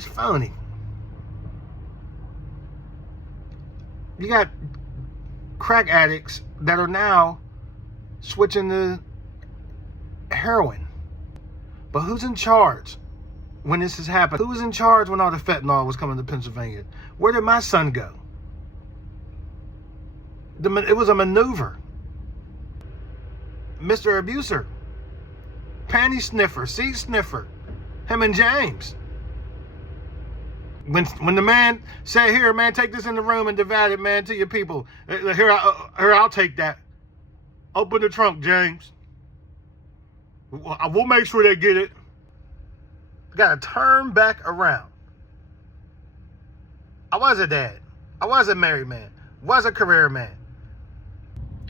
It's phony. You got crack addicts that are now switching to heroin. But who's in charge when this has happened? Who was in charge when all the fentanyl was coming to Pennsylvania? Where did my son go? It was a maneuver. Mr. Abuser, panty sniffer, seat sniffer, him and James. When the man said, "Here, man, take this in the room and divide it, man, to your people. Here, I'll take that. Open the trunk, James. We'll make sure they get it." Got to turn back around. I was a dad. I was a married man. Was a career man.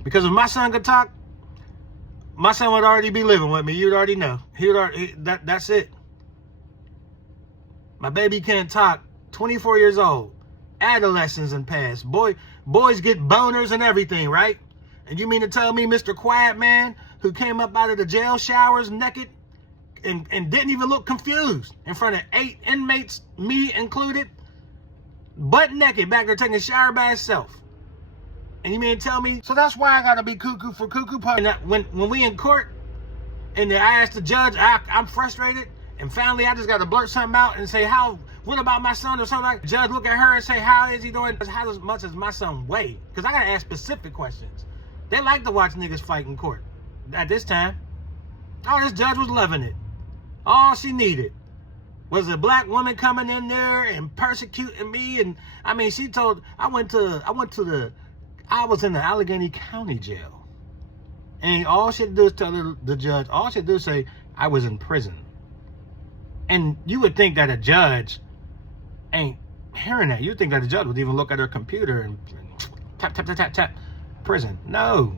Because if my son could talk, my son would already be living with me. You'd already know. That's it. My baby can't talk. 24 years old. Adolescence and past. Boys get boners and everything, right? And you mean to tell me Mr. Quiet Man, who came up out of the jail showers naked and didn't even look confused in front of 8 inmates, me included, butt naked back there taking a shower by himself? And you mean to tell me? So that's why I gotta be cuckoo for Cuckoo Puff. And when we in court and I asked the judge, I'm frustrated, and finally I just gotta blurt something out and say, what about my son or something like that? The judge look at her and say, how is he doing? How much does my son weigh? Because I gotta ask specific questions. They like to watch niggas fight in court at this time. Oh, this judge was loving it. All she needed was a black woman coming in there and persecuting me. And I mean, she told, I was in the Allegheny County jail. And all she had to do is tell the judge, all she had to do is say, I was in prison. And you would think that a judge ain't hearing that. You'd think that a judge would even look at her computer and tap, tap, tap, tap, tap, prison. No.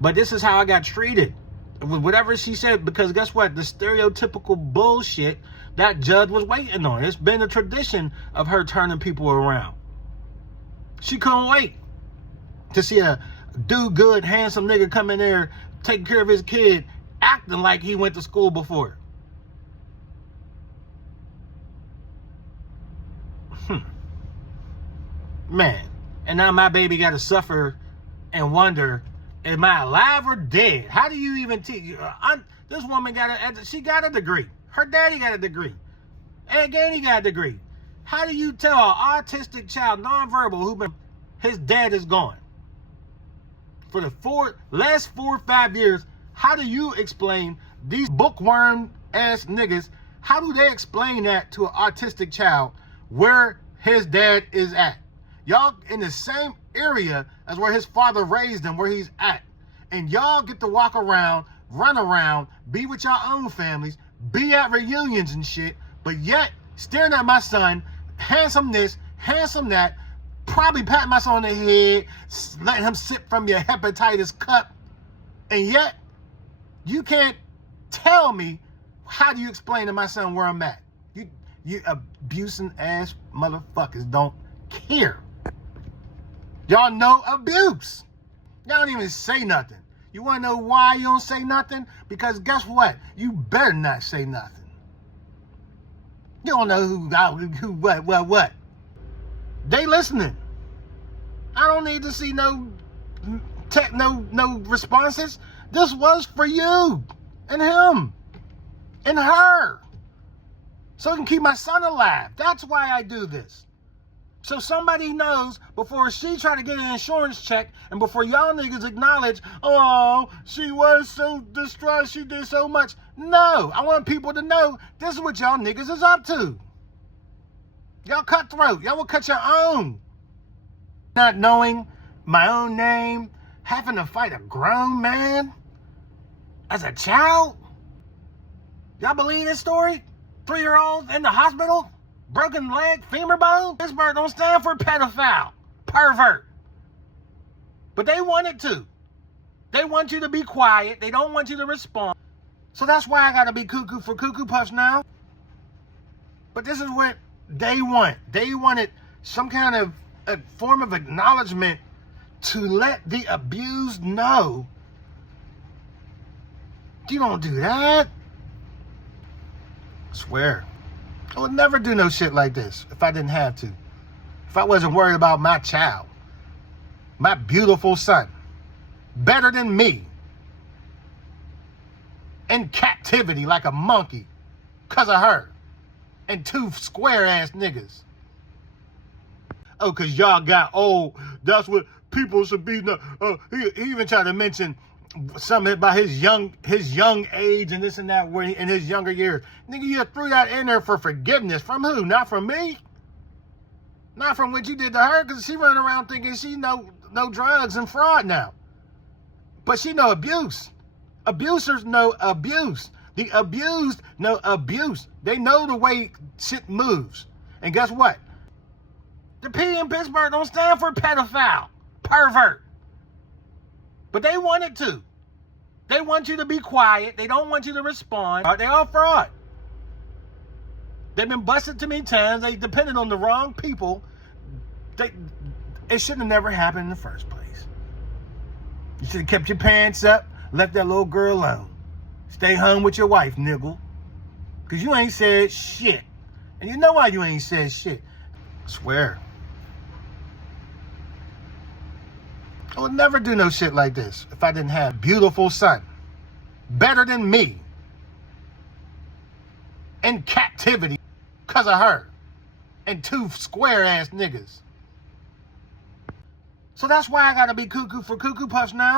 But this is how I got treated. With whatever she said, because guess what? The stereotypical bullshit that judge was waiting on. It's been a tradition of her turning people around. She couldn't wait to see a do-good, handsome nigga come in there, taking care of his kid, acting like he went to school before. Man, and now my baby got to suffer and wonder, am I alive or dead? How do you even teach? This woman she got a degree. Her daddy got a degree. Ed Gainey got a degree. How do you tell an autistic child, nonverbal, his dad is gone? For the last 4 or 5 years, how do you explain these bookworm ass niggas? How do they explain that to an autistic child where his dad is at? Y'all in the same area as where his father raised him, where he's at. And y'all get to walk around, run around, be with your own families, be at reunions and shit, but yet staring at my son, handsome this, handsome that, probably patting my son on the head, letting him sip from your hepatitis cup, and yet you can't tell me, how do you explain to my son where I'm at? You abusing ass motherfuckers don't care. Y'all know abuse. Y'all don't even say nothing. You want to know why you don't say nothing? Because guess what? You better not say nothing. You don't know who, what. They listening. I don't need to see no responses. This was for you and him and her. So I can keep my son alive. That's why I do this. So somebody knows before she try to get an insurance check and before y'all niggas acknowledge, oh, she was so distraught, she did so much. No, I want people to know this is what y'all niggas is up to. Y'all cutthroat. Y'all will cut your own. Not knowing my own name, having to fight a grown man as a child. Y'all believe this story? 3-year-old in the hospital, broken leg, femur bone. Pittsburgh don't stand for pedophile, pervert. But they want it to. They want you to be quiet. They don't want you to respond. So that's why I gotta be cuckoo for Cuckoo Puffs now. But this is what they want. They wanted some kind of a form of acknowledgement to let the abused know. You don't do that. I swear. I would never do no shit like this if I didn't have to. If I wasn't worried about my child, my beautiful son, better than me, in captivity like a monkey because of her and two square-ass niggas. Oh, because y'all got old. That's what people should be. He even tried to mention something about his young age and this and that in his younger years. Nigga, you threw that in there for forgiveness. From who? Not from me. Not from what you did to her, because she running around thinking she know drugs and fraud now. But she know abuse. Abusers know abuse. The abused know abuse. They know the way shit moves. And guess what? The P in Pittsburgh don't stand for pedophile, pervert. But they want it to. They want you to be quiet. They don't want you to respond. They all fraud. They've been busted too many times. They depended on the wrong people. It should have never happened in the first place. You should have kept your pants up, left that little girl alone. Stay home with your wife, nigga. Because you ain't said shit. And you know why you ain't said shit. I swear. I would never do no shit like this if I didn't have a beautiful son, better than me, in captivity because of her and two square-ass niggas. So that's why I gotta be cuckoo for Cuckoo Puffs now.